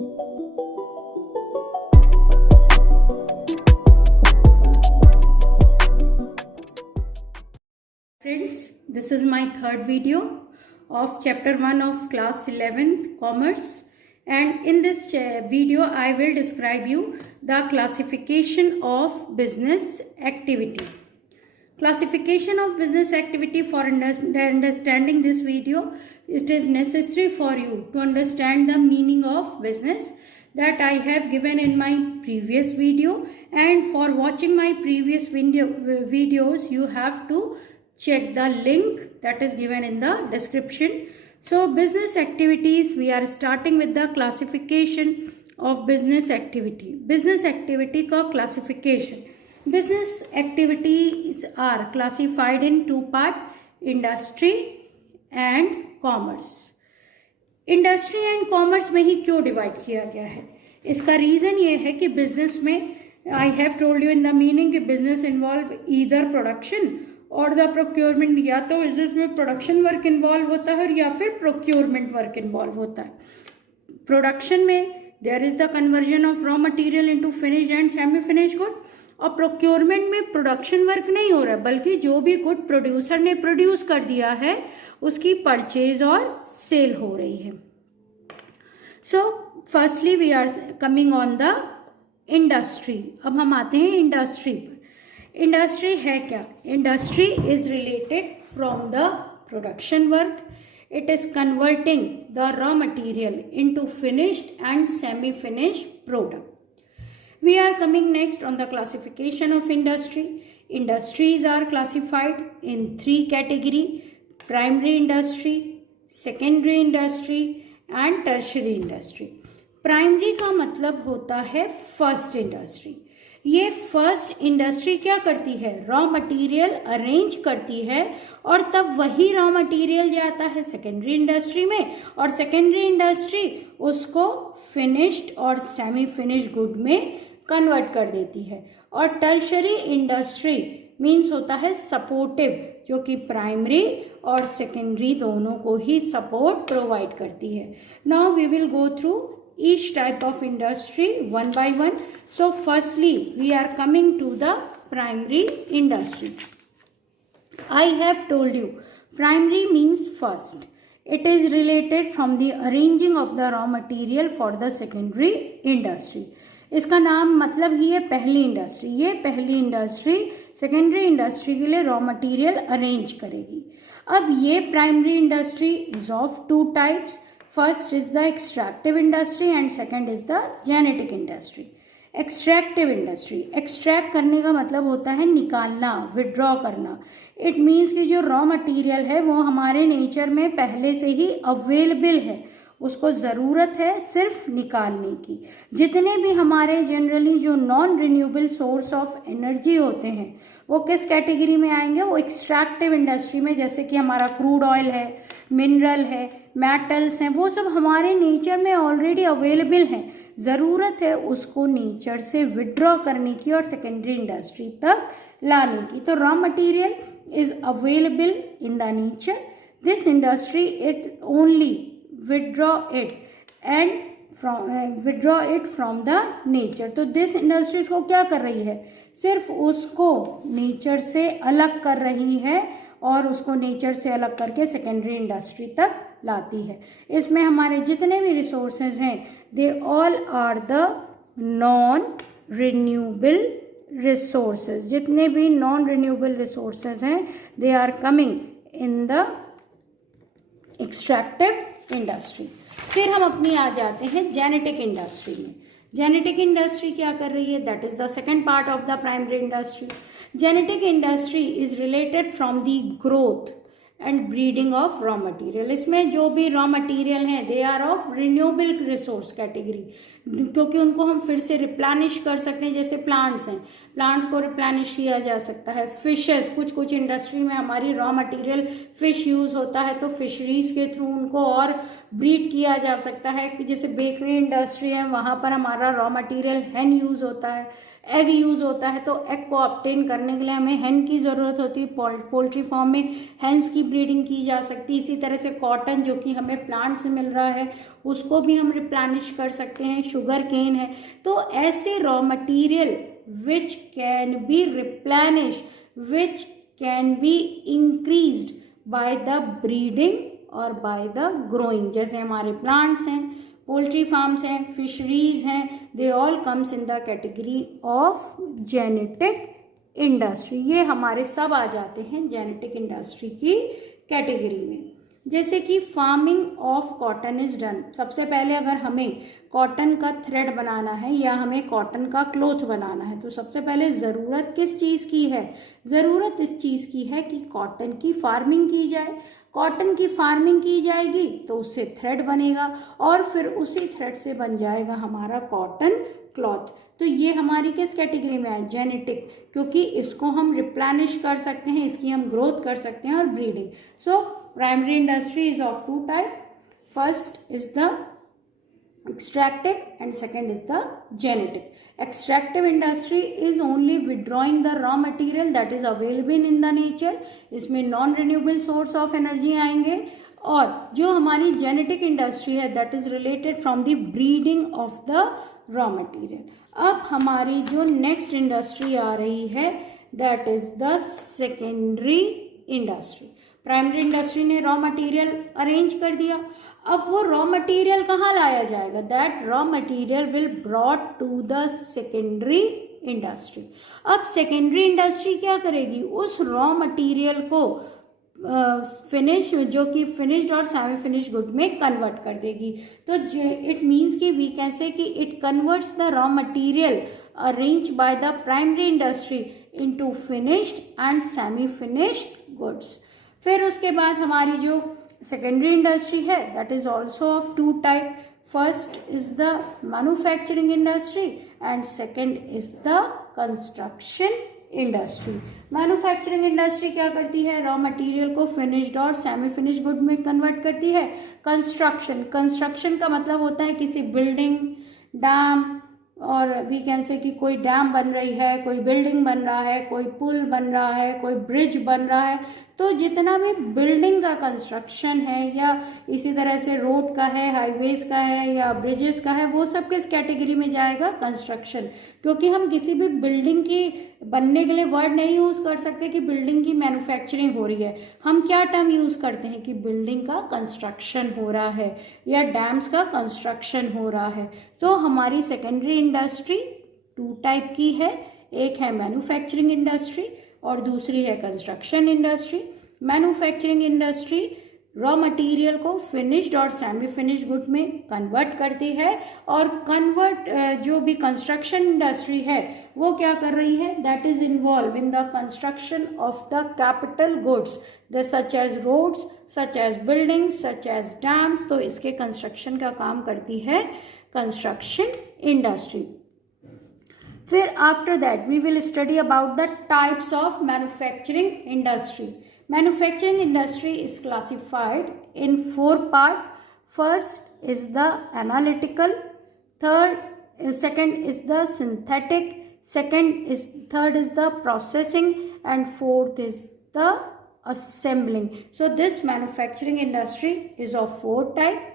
Friends, this is my third video of chapter 1 of class 11th commerce, and in this video I will describe you the classification of business activity. Classification of business activity. For understanding this video, it is necessary for you to understand the meaning of business that I have given in my previous video, and for watching my previous videos you have to check the link that is given in the description. So business activities, we are starting with the classification of business activity. Business activity का classification. Business activities are classified in two parts, industry and commerce. Industry and commerce में ही क्यों divide किया गया है? इसका reason ये है कि बिजनेस में I have told you in the meaning कि बिजनेस इन्वॉल्व ईदर प्रोडक्शन और द प्रोक्योरमेंट, या तो बिजनेस में प्रोडक्शन वर्क इन्वॉल्व होता है और या फिर प्रोक्योरमेंट वर्क इन्वॉल्व होता है. प्रोडक्शन में there is the conversion of raw material into finished and semi finished good, और प्रोक्योरमेंट में प्रोडक्शन वर्क नहीं हो रहा है बल्कि जो भी गुड प्रोड्यूसर ने प्रोड्यूस कर दिया है उसकी परचेज और सेल हो रही है. So firstly we are coming on the industry. अब हम आते हैं इंडस्ट्री पर. इंडस्ट्री है क्या? Industry is related from the production work. It is converting the raw material into finished and semi finished product. We are coming next on the classification of industry. Industries are classified in three categories: primary industry, secondary industry and tertiary industry. Primary का मतलब होता है first industry. ये first industry क्या करती है? Raw material arrange करती है और तब वही रॉ मटेरियल जाता है सेकेंडरी इंडस्ट्री में, और सेकेंडरी इंडस्ट्री उसको फिनिश्ड और सेमी फिनिश्ड गुड में कन्वर्ट कर देती है. और टर्शरी इंडस्ट्री मीन्स होता है सपोर्टिव, जो कि प्राइमरी और सेकेंडरी दोनों को ही सपोर्ट प्रोवाइड करती है. Now we will go through each type of industry one by one. So firstly we are coming to the primary industry. I have told you primary means first. It is related from the arranging of the raw material for the secondary industry. इसका नाम मतलब ही है पहली industry. ये पहली industry secondary industry के लिए raw material arrange करेगी. अब ये primary industry is of two types. First is the extractive industry and second is the genetic industry. Extractive industry, extract करने का मतलब होता है निकालना, विड्रॉ करना. इट मीन्स कि जो रॉ मटेरियल है वो हमारे नेचर में पहले से ही अवेलेबल है, उसको ज़रूरत है सिर्फ निकालने की. जितने भी हमारे जनरली जो non renewable source of energy होते हैं वो किस कैटेगरी में आएंगे? वो एक्सट्रैक्टिव इंडस्ट्री में. जैसे कि हमारा क्रूड ऑयल है, मिनरल है, मेटल्स हैं, वो सब हमारे नेचर में ऑलरेडी अवेलेबल हैं. ज़रूरत है उसको नेचर से विड्रॉ करने की और सेकेंडरी इंडस्ट्री तक लाने की. तो raw material is available in the nature. This industry it only withdraw it from the nature. तो दिस इंडस्ट्रीज को क्या कर रही है? सिर्फ उसको नेचर से अलग कर रही है और उसको नेचर से अलग करके सेकेंडरी इंडस्ट्री तक लाती है. इसमें हमारे जितने भी रिसोर्सेज हैं they all are the non renewable resources. जितने भी नॉन रिन्यूएबल रिसोर्सेज हैं they are coming in the extractive industry. फिर हम अपनी आ जाते हैं जेनेटिक इंडस्ट्री में. जेनेटिक इंडस्ट्री क्या कर रही है? That is the second part of the primary industry. Genetic industry is related from the growth and breeding of raw material. इसमें जो भी रॉ मटेरियल हैं they are of renewable resource category, क्योंकि उनको हम फिर से रिप्लेनिश कर सकते हैं. जैसे प्लांट्स हैं, प्लांट्स को रिप्लेनिश किया जा सकता है. फिशेस, कुछ इंडस्ट्री में हमारी रॉ मटेरियल फिश यूज़ होता है तो फिशरीज के थ्रू उनको और ब्रीड किया जा सकता है. जैसे बेकरी इंडस्ट्री है वहाँ पर हमारा रॉ मटेरियल हैन यूज़ होता है, एग यूज़ होता है. तो एग को ऑब्टेन करने के लिए हमें हैन की ज़रूरत होती है. पोल्ट्री फार्म में हैंस की ब्रीडिंग की जा सकती है। इसी तरह से कॉटन जो कि हमें प्लांट से मिल रहा है उसको भी हम रिप्लेनिश कर सकते हैं। शुगर केन है। तो ऐसे raw material which can be replenish, which can be increased by the breeding और बाय द ग्रोइंग, जैसे हमारे प्लांट्स हैं, पोल्ट्री फार्म्स हैं, फिशरीज हैं, they all comes in the category of genetic industry. ये हमारे सब आ जाते हैं जेनेटिक इंडस्ट्री की कैटेगरी में। जैसे कि farming of cotton is done. सबसे पहले अगर हमें कॉटन का थ्रेड बनाना है या हमें कॉटन का क्लोथ बनाना है तो सबसे पहले ज़रूरत किस चीज़ की है? ज़रूरत इस चीज़ की है कि कॉटन की फार्मिंग की जाए। कॉटन की फार्मिंग की जाएगी तो उससे थ्रेड बनेगा और फिर उसी थ्रेड से बन जाएगा हमारा कॉटन क्लॉथ। तो ये हमारी किस कैटेगरी में है? जेनेटिक, क्योंकि इसको हम रिप्लेनिश कर सकते हैं, इसकी हम ग्रोथ कर सकते हैं और breeding. So primary industry is of two type, first is the extractive and second is the genetic. Extractive industry is only withdrawing the raw material that is available in the nature. इसमें non renewable source of energy आएंगे। और जो हमारी genetic industry है that is related from the breeding of the raw material. अब हमारी जो next industry आ रही है that is the secondary industry. Primary industry ने रॉ मटेरियल अरेंज कर दिया, अब वो रॉ मटेरियल कहाँ लाया जाएगा? That raw material will brought to the secondary industry. अब सेकेंडरी इंडस्ट्री क्या करेगी? उस रॉ मटेरियल को फिनिश जो कि फिनिश्ड और सेमी फिनिश गुड में कन्वर्ट कर देगी। तो इट मीन्स कि वी कैन से कि it converts the raw material arrange by the primary industry into finished and semi finished goods. फिर उसके बाद हमारी जो सेकेंडरी इंडस्ट्री है that is also of two type, first is the manufacturing industry and second is the construction industry. Manufacturing industry क्या करती है? Raw material को फिनिश्ड और सेमी फिनिश गुड में कन्वर्ट करती है। कंस्ट्रक्शन का मतलब होता है किसी बिल्डिंग, डैम, और वी कैन से कि कोई डैम बन रही है, कोई बिल्डिंग बन रहा है, कोई पुल बन रहा है, कोई ब्रिज बन रहा है। तो जितना भी बिल्डिंग का कंस्ट्रक्शन है या इसी तरह से रोड का है, हाईवेज का है या ब्रिजेस का है, वो सब किस कैटेगरी में जाएगा? कंस्ट्रक्शन। क्योंकि हम किसी भी बिल्डिंग की बनने के लिए वर्ड नहीं यूज़ कर सकते कि बिल्डिंग की मैन्युफैक्चरिंग हो रही है। हम क्या टर्म यूज़ करते हैं कि बिल्डिंग का कंस्ट्रक्शन हो रहा है या डैम्स का कंस्ट्रक्शन हो रहा है। तो हमारी सेकेंडरी इंडस्ट्री टू टाइप की है, एक है मैन्युफैक्चरिंग इंडस्ट्री और दूसरी है construction industry. Manufacturing industry raw material को फिनिश्ड और सेमी फिनिश्ड गुड में कन्वर्ट करती है और जो भी कंस्ट्रक्शन इंडस्ट्री है वो क्या कर रही है? That is involve in the construction of the capital goods such as roads, such as buildings, such as dams. तो इसके कंस्ट्रक्शन का काम करती है कंस्ट्रक्शन इंडस्ट्री। फिर after that we will study about the types of manufacturing industry. Manufacturing industry is classified in 4 parts. First is the analytical, second is the synthetic, third is the processing, and fourth is the assembling. So this manufacturing industry is of 4 types: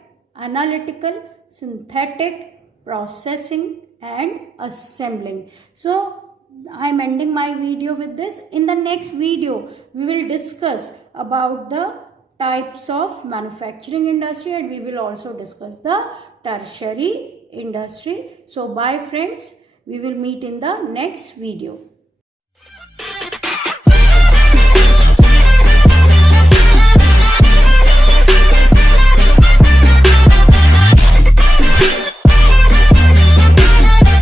analytical, synthetic, processing, and assembling. So I am ending my video with this. In the next video, we will discuss about the types of manufacturing industry and we will also discuss the tertiary industry. So bye friends. We will meet in the next video.